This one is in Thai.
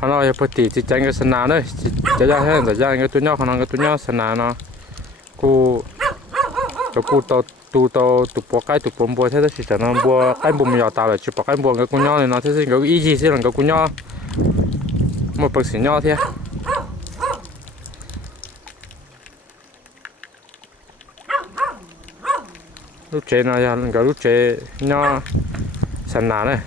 เขาเราจะพอตีจิตใจกันสนาเลยจะย่าให้แต่ย่าเงี้ยตัวย่อของน้องก็ตัวย่อสนาเนาะกูตัวกูตัวปัวใกล้ตัวปมบัวเท่าที่จะน้องบัวใกล้บุมยาวตาเลยจุดปักใกล้บัวกับกูย่อเลยเนาะที่สิ่งก็อีจีสิ่งกับกูย่อหมดปักสิย่อเท่าลูกเจน่ะยังกับลูกเจย่อสนาเลย